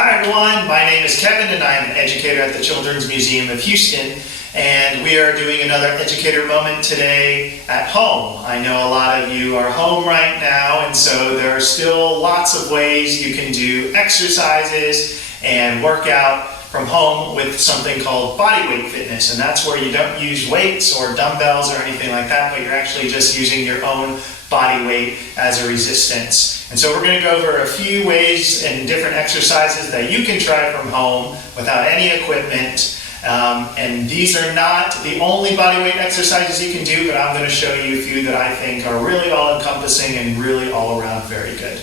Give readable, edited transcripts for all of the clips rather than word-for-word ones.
Hi everyone, my name is Kevin and I'm an educator at the Children's Museum of Houston, and we are doing another educator moment today at home. I know a lot of you are home right now, and so there are still lots of ways you can do exercises and work out from home with something called body weight fitness, and that's where you don't use weights or dumbbells or anything like that, but you're actually just using your own body weight as a resistance. And so we're going to go over a few ways and different exercises that you can try from home without any equipment. And these are not the only body weight exercises you can do, but I'm going to show you a few that I think are really all-encompassing and really all around very good.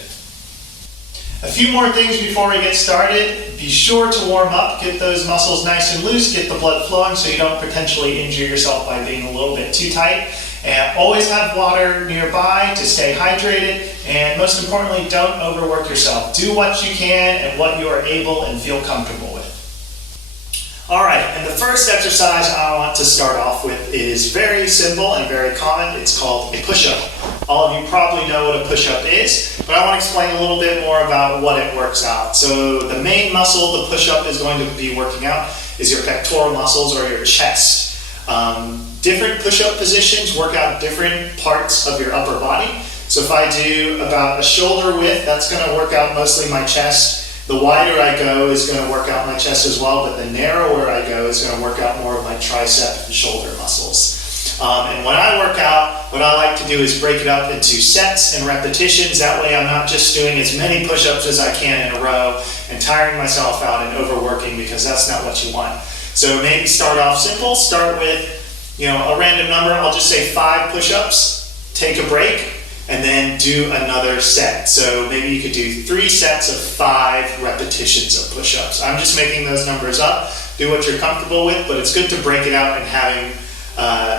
A few more things before we get started. Be sure to warm up, get those muscles nice and loose, get the blood flowing so you don't potentially injure yourself by being a little bit too tight. And always have water nearby to stay hydrated, and most importantly, don't overwork yourself. Do what you can and what you are able and feel comfortable with. Alright, and the first exercise I want to start off with is very simple and very common. It's called a push-up. All of you probably know what a push-up is, but I want to explain a little bit more about what it works out. So the main muscle the push-up is going to be working out is your pectoral muscles or your chest. Different push-up positions work out different parts of your upper body. So if I do about a shoulder width, that's going to work out mostly my chest. The wider I go is going to work out my chest as well, but the narrower I go is going to work out more of my tricep and shoulder muscles. And when I work out, what I like to do is break it up into sets and repetitions. That way I'm not just doing as many push-ups as I can in a row and tiring myself out and overworking, because that's not what you want. So maybe start off simple, start with a random number. I'll just say 5 push-ups, take a break, and then do another set. So maybe you could do 3 sets of 5 repetitions of push-ups. I'm just making those numbers up. Do what you're comfortable with, but it's good to break it out and having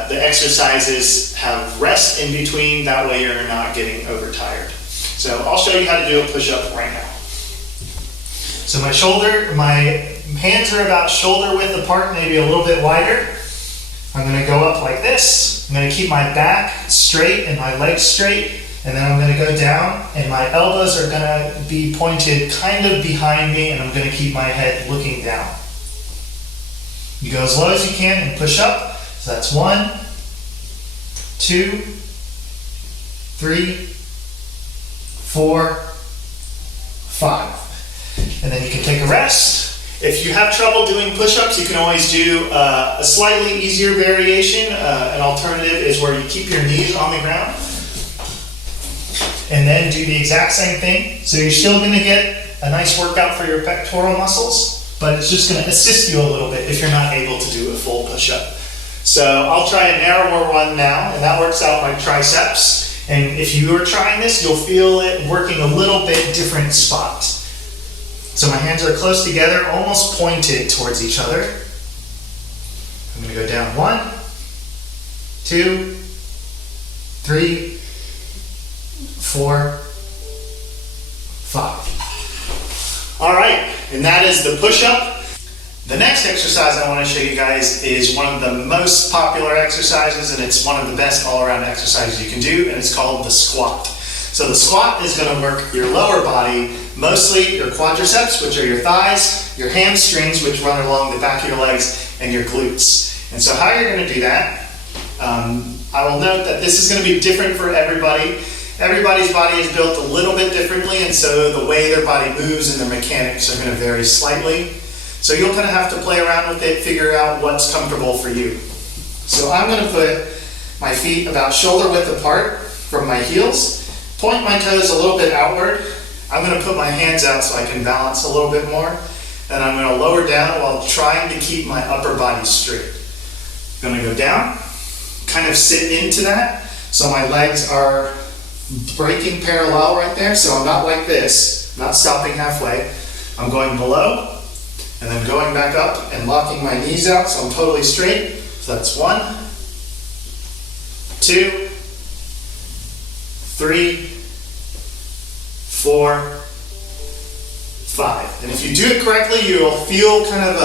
the exercises have rest in between. That way you're not getting overtired. So I'll show you how to do a push-up right now. So my hands are about shoulder width apart, maybe a little bit wider. I'm going to go up like this. I'm going to keep my back straight and my legs straight, and then I'm going to go down, and my elbows are going to be pointed kind of behind me, and I'm going to keep my head looking down. You go as low as you can and push up. So that's 1, 2, 3, 4, 5. And then you can take a rest. If you have trouble doing push-ups, you can always do a slightly easier variation. An alternative is where you keep your knees on the ground and then do the exact same thing. So you're still going to get a nice workout for your pectoral muscles, but it's just going to assist you a little bit if you're not able to do a full push-up. So I'll try a narrower one now, and that works out my triceps. And if you are trying this, you'll feel it working a little bit different spots. So my hands are close together, almost pointed towards each other. I'm going to go down 1, 2, 3, 4, 5. All right, and that is the push-up. The next exercise I want to show you guys is one of the most popular exercises, and it's one of the best all-around exercises you can do, and it's called the squat. So the squat is going to work your lower body, mostly your quadriceps, which are your thighs, your hamstrings, which run along the back of your legs, and your glutes. And so how you're going to do that, I will note that this is going to be different for everybody. Everybody's body is built a little bit differently, and so the way their body moves and their mechanics are going to vary slightly. So you'll kind of have to play around with it, figure out what's comfortable for you. So I'm going to put my feet about shoulder width apart from my heels. Point my toes a little bit outward. I'm going to put my hands out so I can balance a little bit more. And I'm going to lower down while trying to keep my upper body straight. I'm going to go down, kind of sit into that. So my legs are breaking parallel right there. So I'm not like this, not stopping halfway. I'm going below and then going back up and locking my knees out so I'm totally straight. So that's 1, 2, 3, 4, 5. And if you do it correctly, you'll feel kind of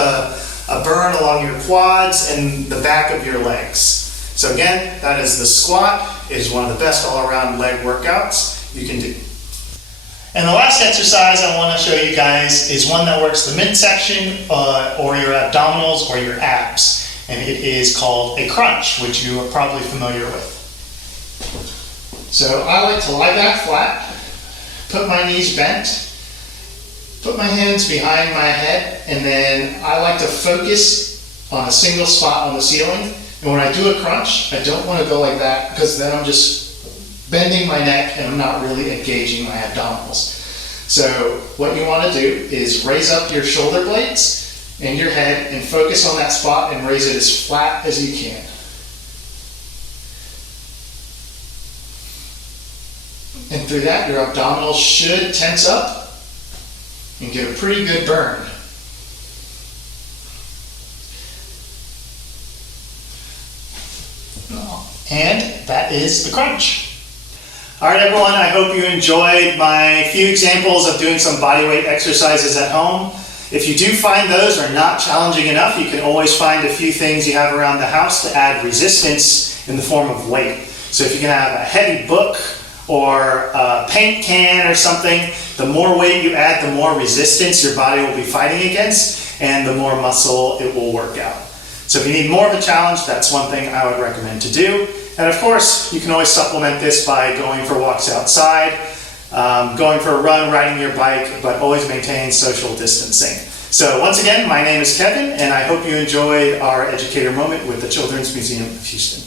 a burn along your quads and the back of your legs. So again, that is the squat. It is one of the best all-around leg workouts you can do. And the last exercise I want to show you guys is one that works the midsection or your abdominals or your abs. And it is called a crunch, which you are probably familiar with. So I like to lie back flat, put my knees bent, put my hands behind my head, and then I like to focus on a single spot on the ceiling. And when I do a crunch, I don't want to go like that because then I'm just bending my neck and I'm not really engaging my abdominals. So what you want to do is raise up your shoulder blades and your head and focus on that spot and raise it as flat as you can. And through that, your abdominals should tense up and get a pretty good burn. And that is the crunch. All right, everyone, I hope you enjoyed my few examples of doing some bodyweight exercises at home. If you do find those are not challenging enough, you can always find a few things you have around the house to add resistance in the form of weight. So if you can have a heavy book or a paint can or something, the more weight you add, the more resistance your body will be fighting against, and the more muscle it will work out. So if you need more of a challenge, that's one thing I would recommend to do. And of course, you can always supplement this by going for walks outside, going for a run, riding your bike, but always maintain social distancing. So once again, my name is Kevin, and I hope you enjoyed our educator moment with the Children's Museum of Houston.